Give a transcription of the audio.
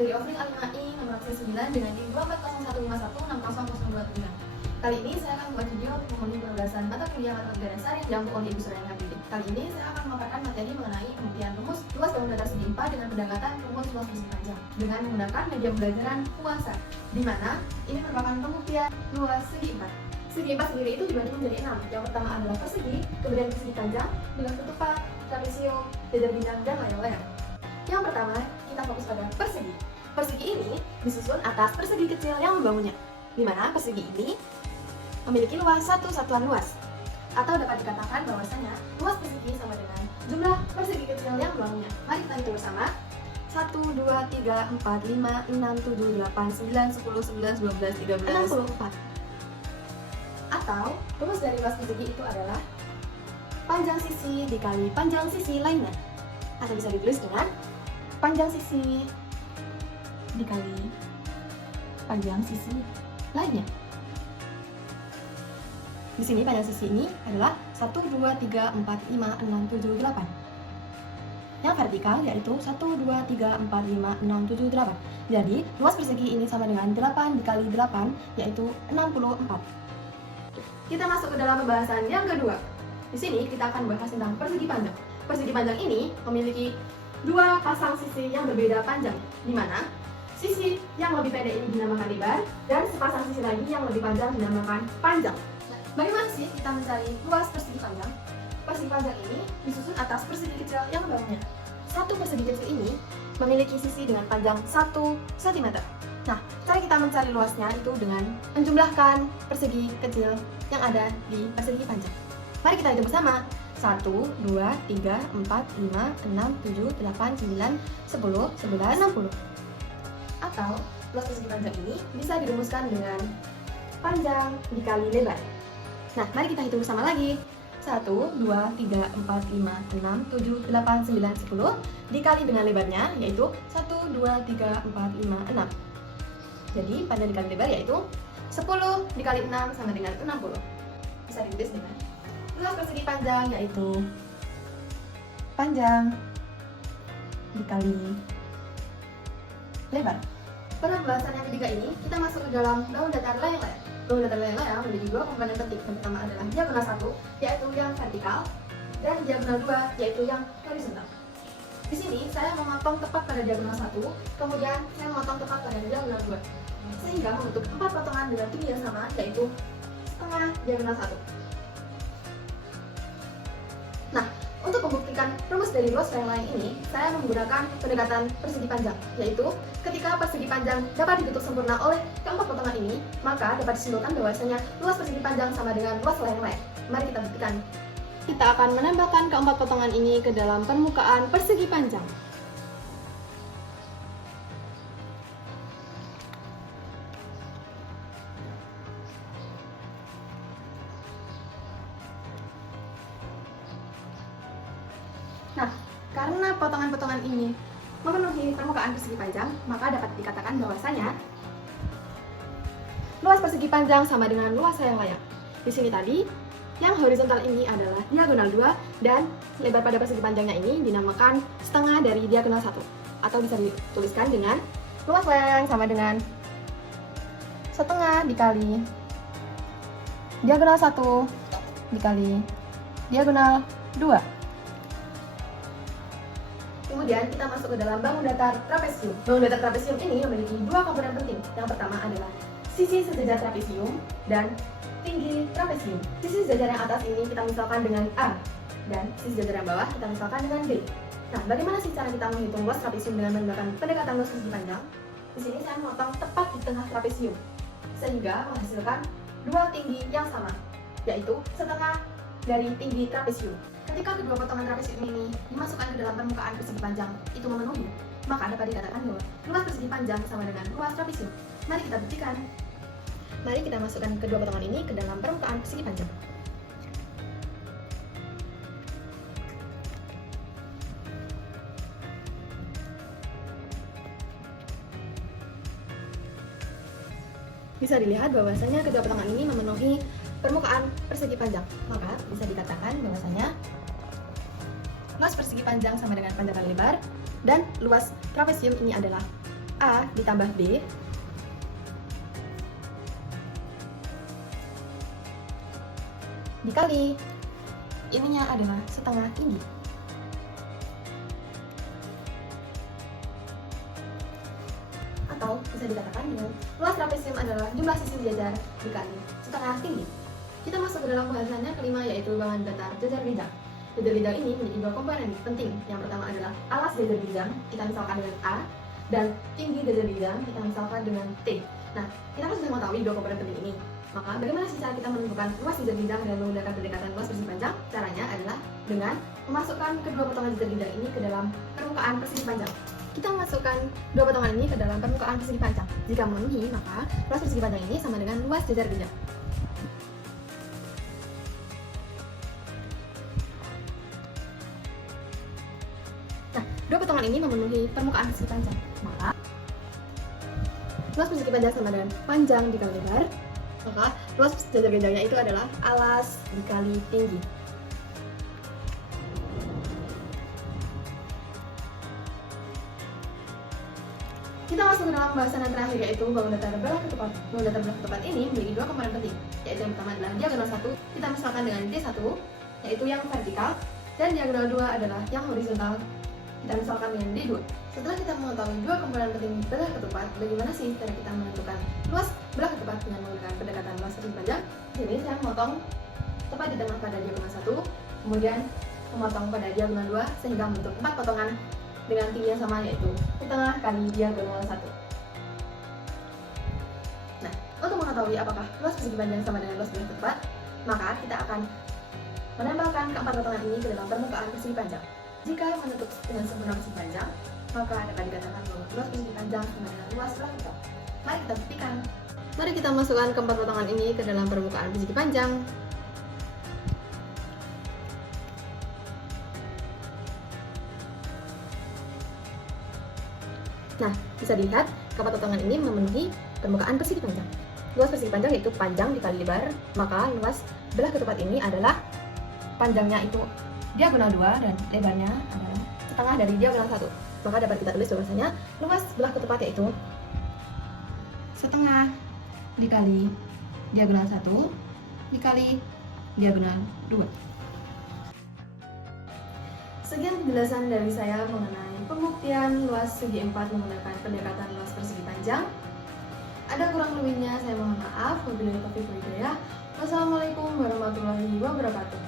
dari Ofring A5i nomor absen 9 dengan NIM 2401151600029. Kali ini saya akan membuat video untuk memenuhi pembahasan mata kuliah matematika dasar yang diampu oleh Ibu Suraya Ngabidi. Kali ini saya akan memaparkan materi mengenai pembuktian rumus luas bangun datar segi 4 dengan pendekatan rumus luas persegi panjang dengan menggunakan media pembelajaran kuasa, di mana ini merupakan pembuktian luas segi 4. Segi 4 sendiri itu dibagi menjadi 6. Yang pertama adalah persegi, kemudian persegi panjang dengan ketupat, trapesium, jajar bintang, dan layar-layar. Yang pertama, kita fokus pada persegi. Persegi ini disusun atas persegi kecil yang membangunnya, di mana persegi ini memiliki luas satu satuan luas, atau dapat dikatakan bahwasanya luas persegi sama dengan jumlah persegi kecil yang membangunnya. Mari kita hitung bersama. 1, 2, 3, 4, 5, 6, 7, 8, 9, 10, 11, 12, 13, 64. Atau rumus dari luas persegi itu adalah panjang sisi dikali panjang sisi lainnya, atau bisa ditulis dengan panjang sisi dikali panjang sisi lainnya. Di sini panjang sisi ini adalah 1, 2, 3, 4, 5, 6, 7, 8. Yang vertikal yaitu 1, 2, 3, 4, 5, 6, 7, 8. Jadi luas persegi ini sama dengan 8 dikali 8 yaitu 64. Kita masuk ke dalam pembahasan yang kedua. Di sini kita akan bahas tentang persegi panjang. Persegi panjang ini memiliki dua pasang sisi yang berbeda panjang, di mana sisi yang lebih pendek ini dinamakan lebar dan sepasang sisi lagi yang lebih panjang dinamakan panjang. Bagaimana sih kita mencari luas persegi panjang? Persegi panjang ini disusun atas persegi kecil yang membangunnya. Satu persegi kecil ini memiliki sisi dengan panjang 1 cm. Nah, cara kita mencari luasnya itu dengan menjumlahkan persegi kecil yang ada di persegi panjang. Mari kita hitung bersama. 1, 2, 3, 4, 5, 6, 7, 8, 9, 10, 11, 60. Atau luas persegi panjang ini bisa dirumuskan dengan panjang dikali lebar. Nah, mari kita hitung bersama lagi. 1, 2, 3, 4, 5, 6, 7, 8, 9, 10 dikali dengan lebarnya yaitu 1, 2, 3, 4, 5, 6. Jadi panjang dikali lebar yaitu 10 dikali 6 sama dengan 60. Bisa ditulis dengan luas persegi panjang yaitu panjang dikali lebar. Pada pembahasan yang ketiga ini, kita masuk ke dalam bangun datar layang-layang. Bangun datar layang-layang memiliki dua komponen penting. Yang pertama adalah diagonal 1, yaitu yang vertikal, dan diagonal 2, yaitu yang horizontal. Di sini saya memotong tepat pada diagonal 1, kemudian saya memotong tepat pada diagonal 2, sehingga membentuk 4 potongan dengan tinggi yang sama, yaitu setengah diagonal 1. Nah, untuk membuktikan rumus dari luas layang-layang ini, saya menggunakan pendekatan persegi panjang, yaitu ketika persegi panjang dapat ditutup sempurna oleh keempat potongan ini, maka dapat disimpulkan bahwasanya luas persegi panjang sama dengan luas layang-layang. Mari kita buktikan. Kita akan menambahkan keempat potongan ini ke dalam permukaan persegi panjang. Nah, karena potongan-potongan ini memenuhi permukaan persegi panjang, maka dapat dikatakan bahwasanya luas persegi panjang sama dengan luas layang-layang. Di sini tadi, yang horizontal ini adalah diagonal 2 dan lebar pada persegi panjangnya ini dinamakan setengah dari diagonal 1. Atau bisa dituliskan dengan luas layang sama dengan setengah dikali diagonal 1 dikali diagonal 2. Kemudian kita masuk ke dalam bangun datar trapesium. Bangun datar trapesium ini memiliki dua komponen penting. Yang pertama adalah sisi sejajar trapesium dan tinggi trapesium. Sisi sejajar yang atas ini kita misalkan dengan A, dan sisi sejajar yang bawah kita misalkan dengan B. Nah, bagaimana sih cara kita menghitung luas trapesium dengan menggunakan pendekatan luas persegi panjang? Di sini saya memotong tepat di tengah trapesium, sehingga menghasilkan dua tinggi yang sama, yaitu setengah dari tinggi trapesium. Ketika kedua potongan trapesium ini dimasukkan ke dalam permukaan persegi panjang itu memenuhi, maka dapat dikatakan bahwa luas persegi panjang sama dengan luas trapesium. Mari kita buktikan. Mari kita masukkan kedua potongan ini ke dalam permukaan persegi panjang. Bisa dilihat bahwasanya kedua potongan ini memenuhi permukaan persegi panjang, maka bisa dikatakan bahwasanya luas persegi panjang sama dengan panjang kali lebar, dan luas trapesium ini adalah A ditambah B dikali ininya adalah setengah tinggi. Atau bisa dikatakan dengan luas trapesium adalah jumlah sisi sejajar dikali setengah tinggi. Kita masuk ke dalam bahasannya kelima, yaitu bahan datar jajar ginjal. Jajar ginjal ini memiliki dua komponen penting. Yang pertama adalah alas jajar ginjal, kita misalkan dengan A, dan tinggi jajar ginjal, kita misalkan dengan T. Nah, kita kan sudah mengetahui dua komponen penting ini. Maka bagaimana sih cara kita menentukan luas jajar ginjal dan menggunakan pendekatan luas persegi panjang? Caranya adalah dengan memasukkan kedua potongan jajar ginjal ini ke dalam permukaan persegi panjang. Kita memasukkan dua potongan ini ke dalam permukaan persegi panjang. Jika memenuhi, maka luas persegi panjang ini sama dengan luas jajar ginjal. Nah, dua potongan ini memenuhi permukaan persegi panjang, maka luas persegi panjang sama dengan panjang dikali lebar. Maka luas jajar ginjalnya itu adalah alas dikali tinggi. Kita masuk ke dalam bahasan yang terakhir, yaitu bangun datar belah ketupat. Bangun datar belah ketupat ini memiliki dua komponen penting, yaitu yang pertama adalah diagonal 1, kita misalkan dengan D1, yaitu yang vertikal, dan diagonal 2 adalah yang horizontal, kita misalkan dengan D2. Setelah kita mengetahui dua komponen penting belah ketupat, bagaimana sih cara kita menentukan luas belah ketupat dengan menggunakan pendekatan luas persegi panjang? Jadi saya memotong tepat di tengah pada diagonal 1, kemudian memotong pada diagonal 2 sehingga membentuk 4 potongan dengan tinggi yang sama, yaitu di tengah kali diagonal 1. Nah, untuk mengetahui apakah luas persegi panjang sama dengan luas belah ketupat, maka kita akan menempelkan keempat potongan ini ke dalam permukaan persegi panjang. Jika menutup dengan sempurna persegi panjang, maka dapat dikatakan bahwa luas persegi panjang sama dengan luas belah ketupat. Mari kita buktikan. Mari kita masukkan keempat potongan ini ke dalam permukaan persegi panjang. Nah, bisa dilihat keempat potongan ini memenuhi permukaan persegi panjang. Luas persegi panjang yaitu panjang dikali lebar, maka luas belah ketupat ini adalah panjangnya itu diagonal 2 dan lebarnya adalah setengah dari diagonal 1. Maka dapat kita tulis bahwasanya luas belah ketupat yaitu setengah dikali diagonal 1 dikali diagonal 2. Sekian penjelasan dari saya mengenai pembuktian luas segi 4 menggunakan pendekatan luas persegi panjang. Ada kurang lebihnya saya mohon maaf. Wabillahi taufiq wal hidayah. Wassalamualaikum warahmatullahi wabarakatuh.